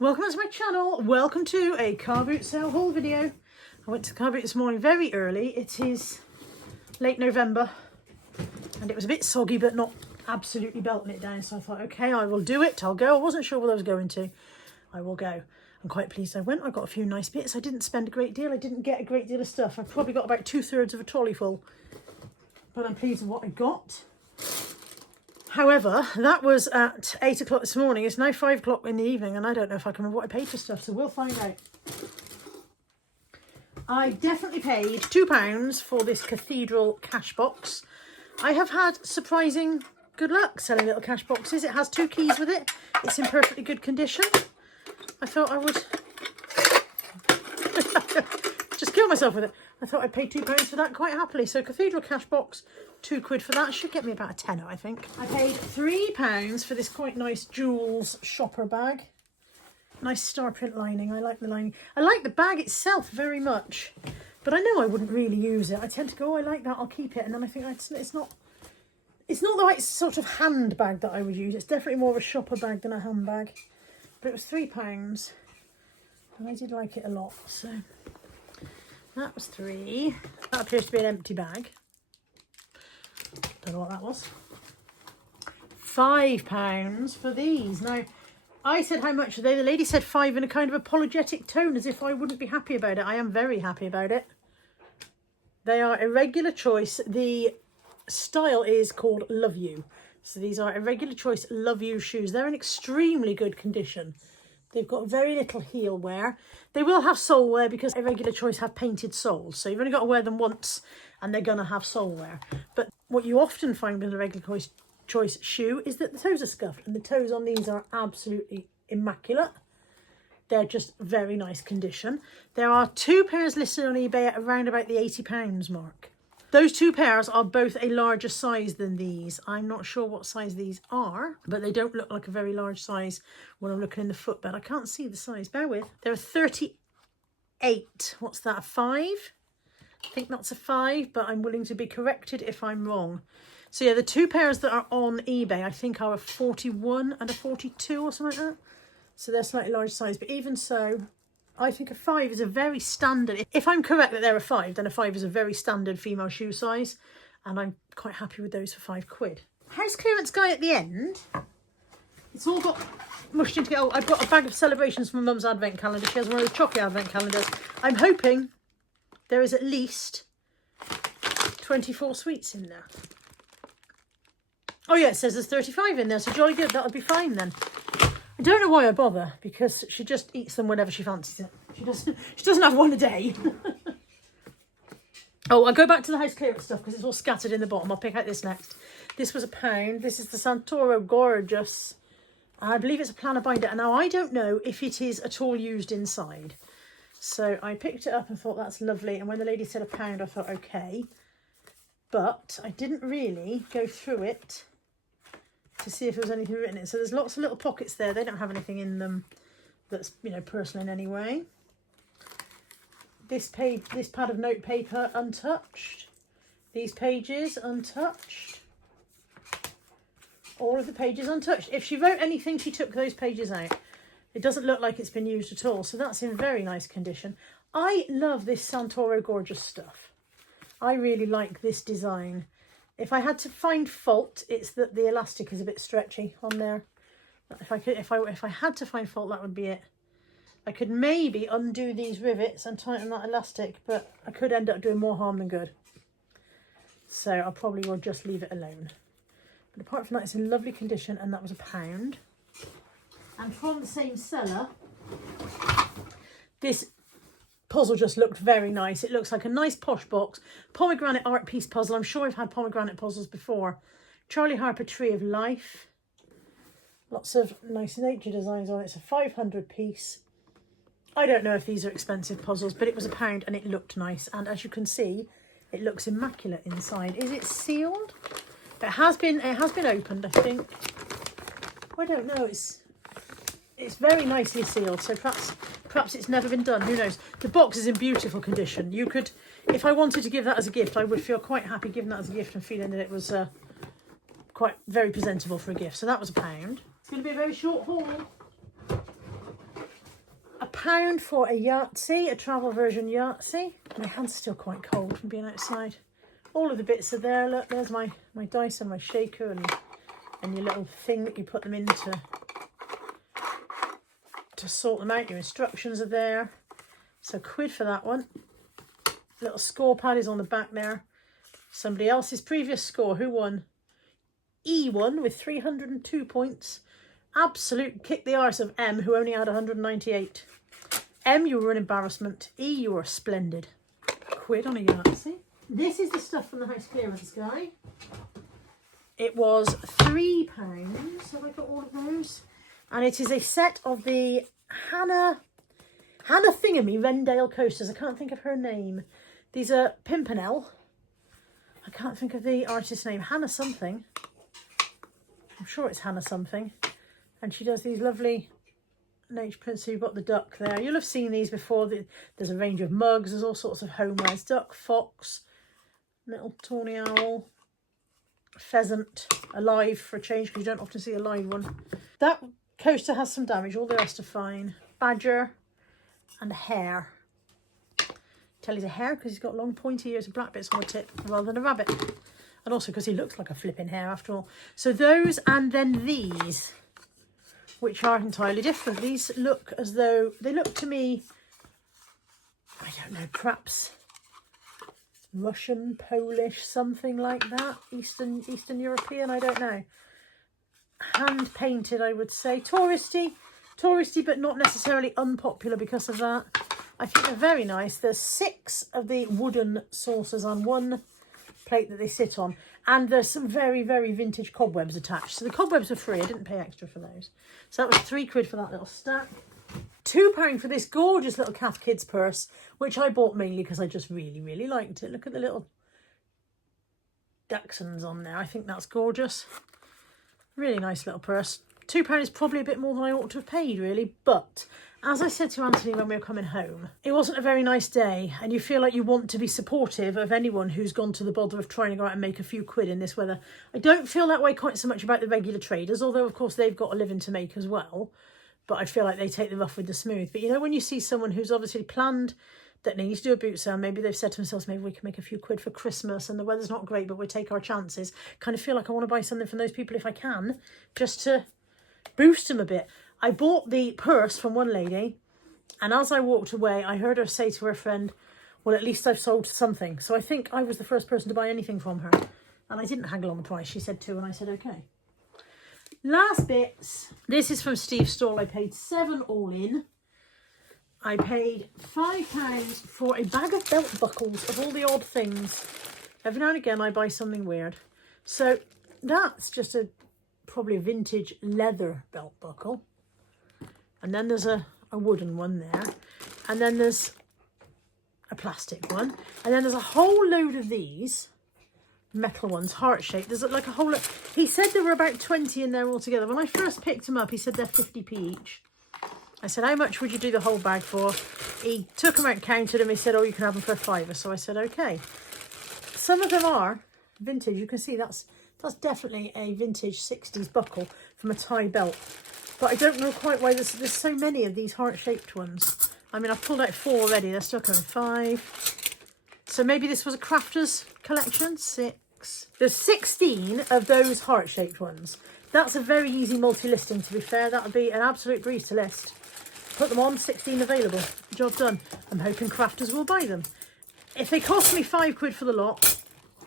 Welcome back to my channel. Welcome to a car boot sale haul video. I went to the car boot this morning very early. It is late November and it was a bit soggy but not absolutely belting it down, so I thought, okay, I will do it. I'll go. I wasn't sure what I was going to. I will go. I'm quite pleased I went. I got a few nice bits. I didn't spend a great deal. I didn't get a great deal of stuff. I probably got about 2/3 of a trolley full, but I'm pleased with what I got. However, that was at 8 o'clock this morning. It's now 5 o'clock in the evening and I don't know if I can remember what I paid for stuff, so we'll find out. I definitely paid £2 for this cathedral cash box. I have had surprising good luck selling little cash boxes. It has 2 keys with it. It's in perfectly good condition. I thought I would just kill myself with it. I thought I'd pay £2 for that quite happily. So cathedral cash box, £2 for that. Should get me about a tenner, I think. I paid £3 for this quite nice Jewels shopper bag. Nice star print lining. I like the lining. I like the bag itself very much, but I know I wouldn't really use it. I tend to go, oh, I like that, I'll keep it, and then I think it's not the right sort of handbag that I would use. It's definitely more of a shopper bag than a handbag. But it was £3 and I did like it a lot, so that was £3. That appears to be an empty bag. Don't know what that was. £5 for these. Now, I said how much are they? The lady said 5 in a kind of apologetic tone, as if I wouldn't be happy about it. I am very happy about it. They are Irregular Choice. The style is called Love You. So these are Irregular Choice Love You shoes. They're in extremely good condition. They've got very little heel wear. They will have sole wear because Irregular Choice have painted soles. So you've only got to wear them once and they're going to have sole wear. But what you often find with a Irregular Choice shoe is that the toes are scuffed, and the toes on these are absolutely immaculate. They're just very nice condition. There are 2 pairs listed on eBay at around about the £80 mark. Those 2 pairs are both a larger size than these. I'm not sure what size these are, but they don't look like a very large size when I'm looking in the footbed. I can't see the size, bear with. They're a 38. What's that, a 5? I think that's a 5, but I'm willing to be corrected if I'm wrong. So yeah, the 2 pairs that are on eBay, I think are a 41 and a 42 or something like that. So they're slightly large size, but even so, I think a 5 is a very standard. If I'm correct that they're a 5, then a 5 is a very standard female shoe size. And I'm quite happy with those for £5. House clearance guy at the end. It's all got mushed into together. Oh, I've got a bag of celebrations from Mum's advent calendar. She has one of the chocolate advent calendars. I'm hoping there is at least 24 sweets in there. Oh yeah, it says there's 35 in there, so jolly good. That'll be fine then. I don't know why I bother, because she just eats them whenever she fancies it. She doesn't have one a day. Oh, I'll go back to the house clearance stuff because it's all scattered in the bottom. I'll pick out this next. This was £1. This is the Santoro Gorgeous. I believe it's a planner binder. And now I don't know if it is at all used inside. So I picked it up and thought that's lovely. And when the lady said £1, I thought, okay. But I didn't really go through it to see if there was anything written in it. So there's lots of little pockets there. They don't have anything in them that's, you know, personal in any way. This pad of notepaper, untouched. These pages, untouched. All of the pages untouched. If she wrote anything, she took those pages out. It doesn't look like it's been used at all. So that's in very nice condition. I love this Santoro Gorgeous stuff. I really like this design. If I had to find fault, it's that the elastic is a bit stretchy on there. If I had to find fault, that would be it. I could maybe undo these rivets and tighten that elastic, but I could end up doing more harm than good. So I probably will just leave it alone. But apart from that, it's in lovely condition, and that was £1. And from the same seller, this puzzle just looked very nice. It looks like a nice posh box. Pomegranate art piece puzzle. I'm sure I've had pomegranate puzzles before. Charlie Harper Tree of Life. Lots of nice nature designs on it. It's a 500 piece. I don't know if these are expensive puzzles, but it was £1 and it looked nice. And as you can see, it looks immaculate inside. Is it sealed? It has been opened, I think. I don't know. It's very nicely sealed, so perhaps it's never been done. Who knows? The box is in beautiful condition. You could, if I wanted to give that as a gift, I would feel quite happy giving that as a gift and feeling that it was quite very presentable for a gift. So that was £1. It's going to be a very short haul. £1 for a Yahtzee, a travel version Yahtzee. My hand's still quite cold from being outside. All of the bits are there. Look, there's my dice and my shaker and your little thing that you put them into to sort them out. Your instructions are there. So £1 for that one. Little score pad is on the back there. Somebody else's previous score. Who won? E won with 302 points. Absolute kick the arse of M, who only had 198. M, you were an embarrassment. E, you were splendid. £1 on a Yahtzee. This is the stuff from the house clearance guy. It was £3. Have I got all of those? And it is a set of the Hannah Thingamy Rendale coasters. I can't think of her name. These are Pimpernel. I can't think of the artist's name. Hannah something. I'm sure it's Hannah something. And she does these lovely nature prints. So you've got the duck there. You'll have seen these before. There's a range of mugs. There's all sorts of homewares. Duck, fox, little tawny owl, pheasant, alive for a change because you don't often see a live one. That coaster has some damage. All the rest are fine. Badger and a hare. Tell he's a hare because he's got long pointy ears and black bits on the tip rather than a rabbit. And also because he looks like a flipping hare after all. So those, and then these, which are entirely different. These look as though, they look to me, I don't know, perhaps Russian, Polish, something like that. Eastern European, I don't know. Hand painted, I would say. Touristy, but not necessarily unpopular because of that. I think they're very nice. There's 6 of the wooden saucers on one plate that they sit on, and there's some very, very vintage cobwebs attached. So the cobwebs are free. I didn't pay extra for those. So that was £3 for that little stack. £2 for this gorgeous little Cath Kids purse, which I bought mainly because I just really, really liked it. Look at the little dachshunds on there. I think that's gorgeous. Really nice little purse. £2 is probably a bit more than I ought to have paid, really, but as I said to Anthony when we were coming home, it wasn't a very nice day, and you feel like you want to be supportive of anyone who's gone to the bother of trying to go out and make a few quid in this weather. I don't feel that way quite so much about the regular traders, although of course they've got a living to make as well, but I feel like they take the rough with the smooth. But you know, when you see someone who's obviously planned that they need to do a boot sale, maybe they've said to themselves, maybe we can make a few quid for Christmas and the weather's not great, but we'll take our chances. Kind of feel like I want to buy something from those people if I can, just to boost them a bit. I bought the purse from one lady, and as I walked away, I heard her say to her friend, well, at least I've sold something. So I think I was the first person to buy anything from her. And I didn't haggle on the price. She said 2 and I said, okay. Last bits. This is from Steve's stall. I paid 7 all in. I paid £5 for a bag of belt buckles of all the odd things. Every now and again I buy something weird. So that's just probably a vintage leather belt buckle. And then there's a wooden one there. And then there's a plastic one. And then there's a whole load of these metal ones, heart-shaped. There's like a whole load. He said there were about 20 in there altogether. When I first picked them up, he said they're 50p each. I said, how much would you do the whole bag for? He took them out, counted them. He said, oh, you can have them for £5. So I said, okay. Some of them are vintage. You can see that's definitely a vintage 60s buckle from a tie belt. But I don't know quite why there's so many of these heart-shaped ones. I mean, I've pulled out 4 already. They're still coming. 5. So maybe this was a crafter's collection. 6. There's 16 of those heart-shaped ones. That's a very easy multi-listing, to be fair. That would be an absolute breeze to list. Put them on, 16 available. Job done. I'm hoping crafters will buy them. If they cost me £5 for the lot,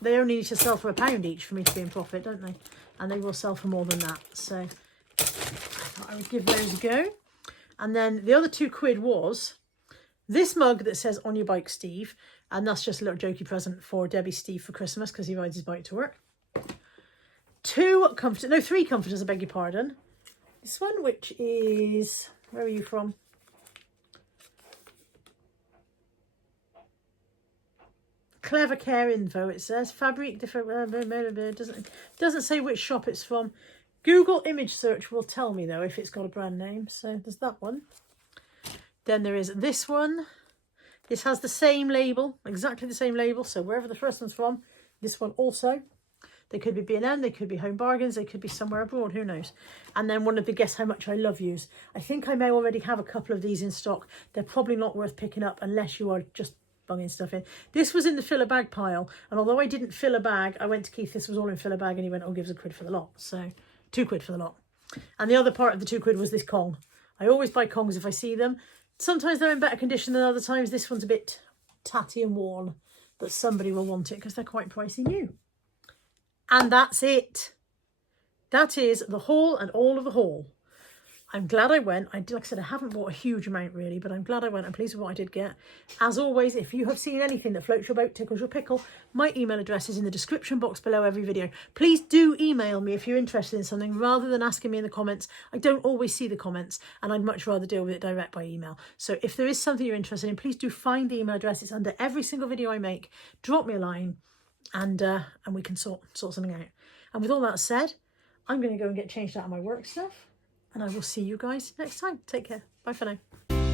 they only need to sell for £1 each for me to be in profit, don't they? And they will sell for more than that. So I would give those a go. And then the other £2 was this mug that says on your bike, Steve. And that's just a little jokey present for Debbie Steve for Christmas because he rides his bike to work. 3 comforters, I beg your pardon. This one, which is, where are you from? Clever Care Info, it says. Fabric different, doesn't say which shop it's from. Google image search will tell me though if it's got a brand name. So there's that one. Then there is this one. This has the same label, exactly the same label. So wherever the first one's from, this one also. They could be B&M, they could be Home Bargains, they could be somewhere abroad, who knows. And then one of the Guess How Much I Love Yous. I think I may already have a couple of these in stock. They're probably not worth picking up unless you are just bunging stuff in. This was in the fill a bag pile, and although I didn't fill a bag, I went to Keith, this was all in fill a bag, and he went, oh, give us £1 for the lot. So £2 for the lot. And the other part of the £2 was this Kong. I always buy Kongs if I see them. Sometimes they're in better condition than other times. This one's a bit tatty and worn, but somebody will want it because they're quite pricey new. And that's it. That is the haul and all of the haul. I'm glad I went. Like I said, I haven't bought a huge amount really, but I'm glad I went. I'm pleased with what I did get. As always, if you have seen anything that floats your boat, tickles your pickle, my email address is in the description box below every video. Please do email me if you're interested in something rather than asking me in the comments. I don't always see the comments and I'd much rather deal with it direct by email. So if there is something you're interested in, please do find the email address. It's under every single video I make. Drop me a line and we can sort something out. And with all that said, I'm going to go and get changed out of my work stuff. And I will see you guys next time. Take care. Bye for now.